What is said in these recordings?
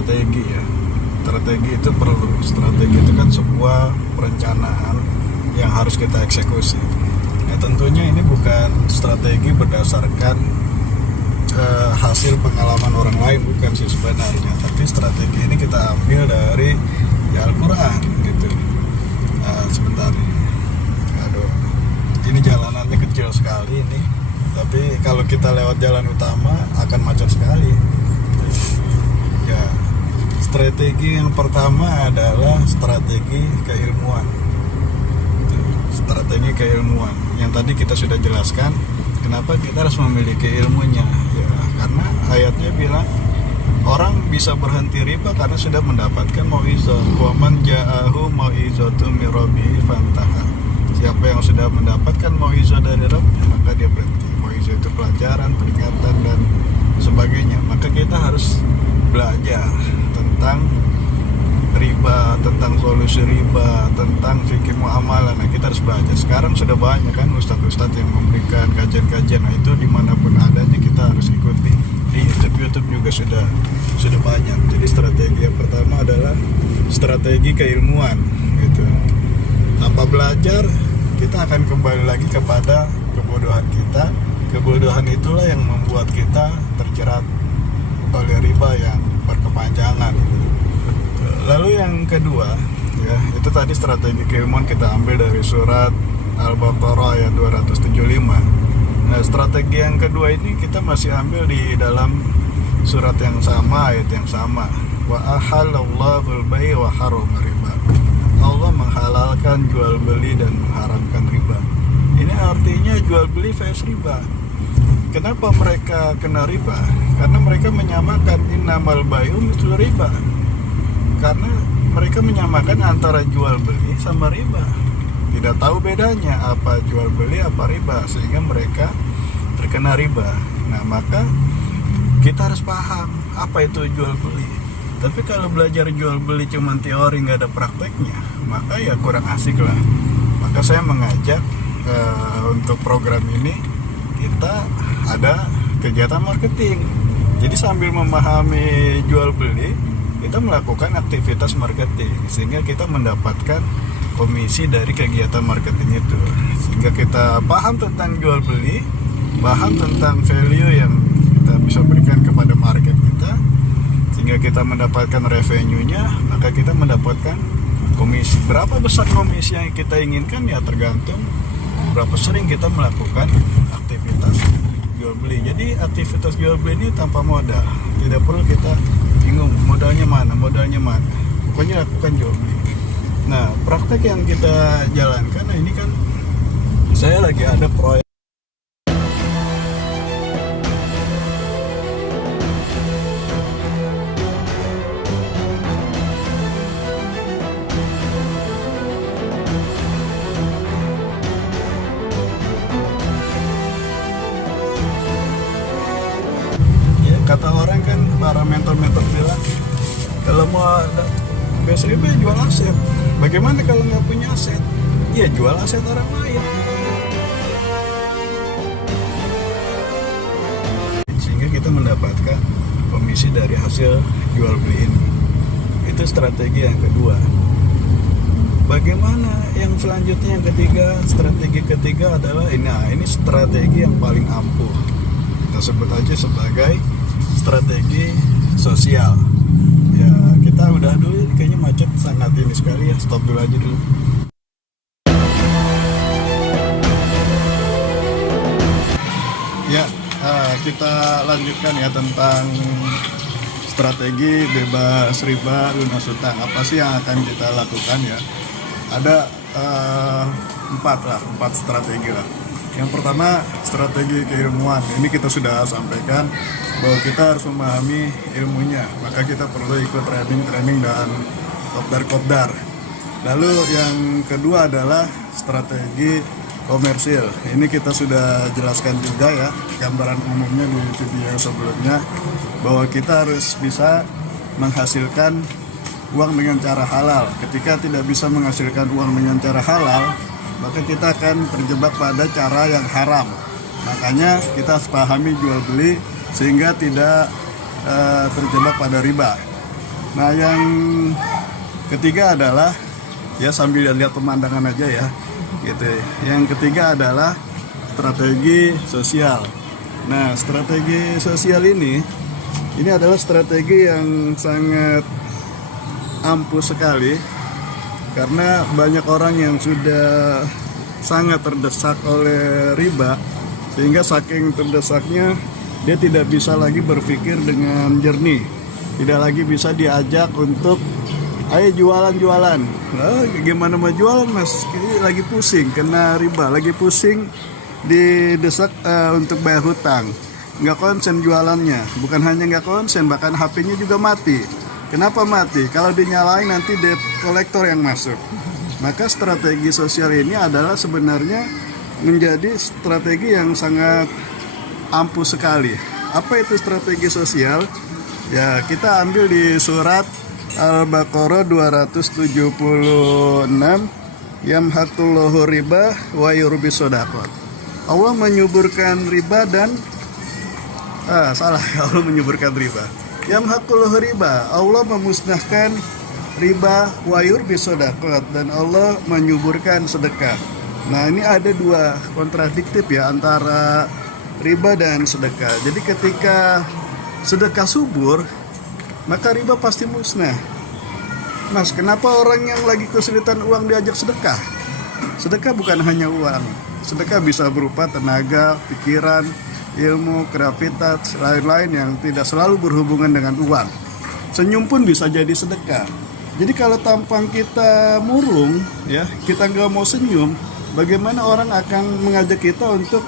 strategi ya. Strategi itu perlu. Strategi itu kan sebuah perencanaan yang harus kita eksekusi. Ya tentunya ini bukan strategi berdasarkan hasil pengalaman orang lain, bukan sih sebenarnya. Tapi strategi ini kita ambil dari Al-Quran gitu. Sebentar nih. Aduh, ini jalanannya kecil sekali ini. Tapi kalau kita lewat jalan utama akan macet sekali. Ya, strategi yang pertama adalah strategi keilmuan. Strategi keilmuan yang tadi kita sudah jelaskan. Kenapa kita harus memiliki ilmunya? Ya, karena ayatnya bilang orang bisa berhenti riba karena sudah mendapatkan mauizah. Wa man ja'ahu mauizatun min rabbih fantaha. Siapa yang sudah mendapatkan mauizah dari Rabbnya, maka dia berhenti. Mauizah itu pelajaran, peringatan dan sebagainya. Maka kita harus belajar tentang riba, tentang solusi riba, tentang fikih muamalah. Nah, kita harus belajar. Sekarang sudah banyak kan ustadz-ustadz yang memberikan kajian-kajian. Nah, itu dimanapun adanya kita harus ikuti. Di YouTube juga sudah banyak. Jadi strategi yang pertama adalah strategi keilmuan gitu. Tanpa belajar kita akan kembali lagi kepada kebodohan kita. Kebodohan itulah yang membuat kita terjerat oleh riba yang berkepanjangan itu. Lalu yang kedua ya, itu tadi strategi keilmuan kita ambil dari surat Al-Baqarah ayat 275. Nah, strategi yang kedua ini kita masih ambil di dalam surat yang sama, ayat yang sama. Wa ahallallahu al-bai' wa harrama riba. Allah menghalalkan jual beli dan mengharamkan riba. Ini artinya jual beli vs riba. Kenapa mereka kena riba? Karena mereka menyamakan innamal bai'u mithlu riba. Karena mereka menyamakan antara jual beli sama riba. Tidak tahu bedanya apa jual beli apa riba, sehingga mereka terkena riba. Nah, maka kita harus paham apa itu jual beli. Tapi kalau belajar jual beli cuma teori nggak ada prakteknya, maka ya kurang asik lah. Maka saya mengajak untuk program ini kita ada kegiatan marketing. Jadi sambil memahami jual beli, kita melakukan aktivitas marketing sehingga kita mendapatkan komisi dari kegiatan marketing itu. Sehingga kita paham tentang jual beli, paham tentang value yang kita bisa berikan kepada market kita, sehingga kita mendapatkan revenue-nya, maka kita mendapatkan komisi. Berapa besar komisi yang kita inginkan ya tergantung berapa sering kita melakukan aktivitas jual beli. Jadi aktivitas jual beli ini tanpa modal, tidak perlu kita bingung modalnya mana. Pokoknya lakukan jual beli. Nah, praktek yang kita jalankan, nah ini kan saya lagi ada proyek. Ya, kata orang kan, para mentor-mentor bilang, kalau mau ada BSRIB jual aset. Bagaimana kalau nggak punya aset? Ya jual aset orang lain. Sehingga kita mendapatkan komisi dari hasil jual beli ini. Itu strategi yang kedua. Bagaimana yang selanjutnya yang ketiga? Strategi ketiga adalah ini strategi yang paling ampuh. Kita sebut aja sebagai strategi sosial. Ya, kita udah dulu, ini kayaknya macet sangat ini sekali ya, stop dulu aja dulu. Ya, kita lanjutkan ya tentang strategi bebas riba lunas hutang. Apa sih yang akan kita lakukan ya? Ada empat strategi lah. Yang pertama, strategi keilmuan. Ini kita sudah sampaikan bahwa kita harus memahami ilmunya, maka kita perlu ikut training dan kopdar. Lalu yang kedua adalah strategi komersil. Ini kita sudah jelaskan juga ya, gambaran umumnya di video sebelumnya, bahwa kita harus bisa menghasilkan uang dengan cara halal. Ketika tidak bisa menghasilkan uang dengan cara halal, maka kita akan terjebak pada cara yang haram. Makanya kita harus pahami jual beli sehingga tidak terjebak pada riba. Nah, yang ketiga adalah, ya sambil lihat pemandangan aja ya, gitu. Yang ketiga adalah strategi sosial. Nah, strategi sosial ini adalah strategi yang sangat ampuh sekali, karena banyak orang yang sudah sangat terdesak oleh riba, sehingga saking terdesaknya dia tidak bisa lagi berpikir dengan jernih, tidak lagi bisa diajak untuk ayo jualan-jualan. Gimana mau jualan mas? Ini lagi pusing kena riba, lagi pusing didesak untuk bayar hutang, nggak konsen jualannya. Bukan hanya nggak konsen, bahkan HP-nya juga mati. Kenapa mati? Kalau dinyalain nanti debt collector yang masuk. Maka strategi sosial ini adalah sebenarnya menjadi strategi yang sangat ampuh sekali. Apa itu strategi sosial? Ya, kita ambil di surat Al-Baqarah 276, yamhaqullahu riba wa yurbis shadaqat. Allah menyuburkan riba dan Allah menyuburkan riba. Yamhaqullahu riba, Allah memusnahkan riba, wa yurbis shadaqat, dan Allah menyuburkan sedekah. Nah, ini ada dua kontradiktif ya antara riba dan sedekah. Jadi ketika sedekah subur, maka riba pasti musnah. Mas, kenapa orang yang lagi kesulitan uang diajak sedekah? Sedekah bukan hanya uang. Sedekah bisa berupa tenaga, pikiran, ilmu, kreativitas, lain-lain yang tidak selalu berhubungan dengan uang. Senyum pun bisa jadi sedekah. Jadi kalau tampang kita murung, ya, kita nggak mau senyum, bagaimana orang akan mengajak kita untuk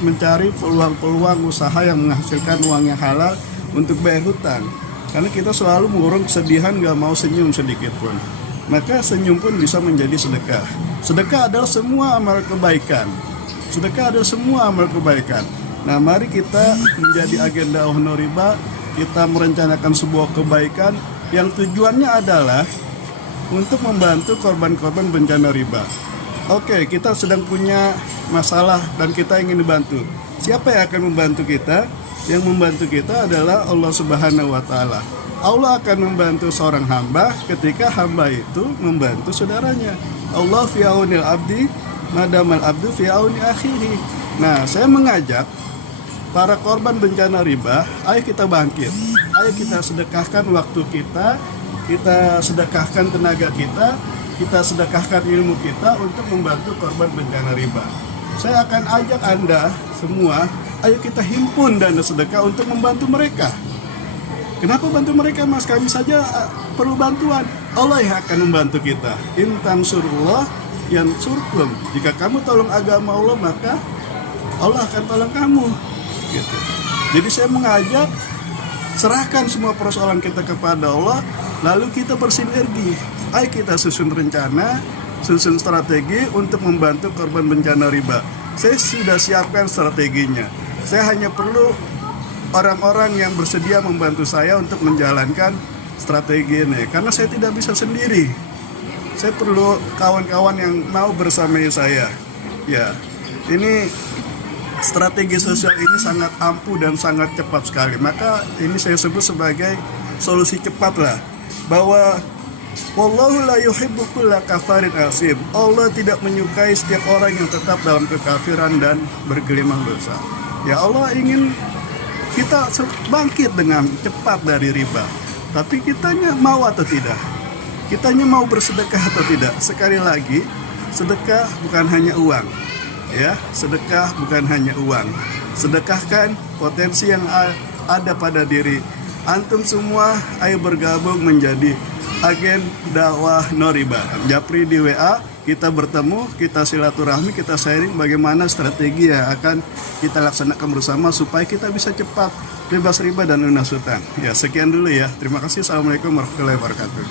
mencari peluang-peluang usaha yang menghasilkan uang yang halal untuk bayar hutang? Karena kita selalu mengurung kesedihan, nggak mau senyum sedikit pun. Maka senyum pun bisa menjadi sedekah. Sedekah adalah semua amal kebaikan. Sedekah adalah semua amal kebaikan. Nah, mari kita menjadi agenda no riba. Kita merencanakan sebuah kebaikan yang tujuannya adalah untuk membantu korban-korban bencana riba. Oke, kita sedang punya masalah dan kita ingin dibantu. Siapa yang akan membantu kita? Yang membantu kita adalah Allah Subhanahu wa Ta'ala. Allah akan membantu seorang hamba ketika hamba itu membantu saudaranya. Allah fi aunil abdi madamal abdu fi auni akhihi. Nah, saya mengajak para korban bencana riba, ayo kita bangkit. Ayo kita sedekahkan waktu kita sedekahkan tenaga kita sedekahkan ilmu kita untuk membantu korban bencana riba. Saya akan ajak Anda semua, ayo kita himpun dana sedekah untuk membantu mereka. Kenapa bantu mereka, Mas? Kami saja perlu bantuan. Allah yang akan membantu kita. In tansurullah yansurkum. Jika kamu tolong agama Allah, maka Allah akan tolong kamu. Gitu. Jadi saya mengajak, serahkan semua persoalan kita kepada Allah, lalu kita bersinergi. Ayo kita susun rencana, susun strategi untuk membantu korban bencana riba. Saya sudah siapkan strateginya. Saya hanya perlu orang-orang yang bersedia membantu saya untuk menjalankan strategi ini. Karena saya tidak bisa sendiri. Saya perlu kawan-kawan yang mau bersama saya. Ya, ini strategi sosial ini sangat ampuh dan sangat cepat sekali. Maka ini saya sebut sebagai solusi cepat lah. Bahwa wallahu la yuhibbu kulla kafarin asim. Allah tidak menyukai setiap orang yang tetap dalam kekafiran dan bergelimang dosa. Ya, Allah ingin kita bangkit dengan cepat dari riba. Tapi kitanya mau atau tidak? Kitanya mau bersedekah atau tidak? Sekali lagi, sedekah bukan hanya uang. Ya, sedekah bukan hanya uang. Sedekahkan potensi yang ada pada diri antum semua. Ayo bergabung menjadi agen dakwah no riba. Japri di WA, kita bertemu, kita silaturahmi, kita sharing bagaimana strategi yang akan kita laksanakan bersama supaya kita bisa cepat bebas riba dan lunas hutang. Ya, sekian dulu ya. Terima kasih. Assalamualaikum warahmatullahi wabarakatuh.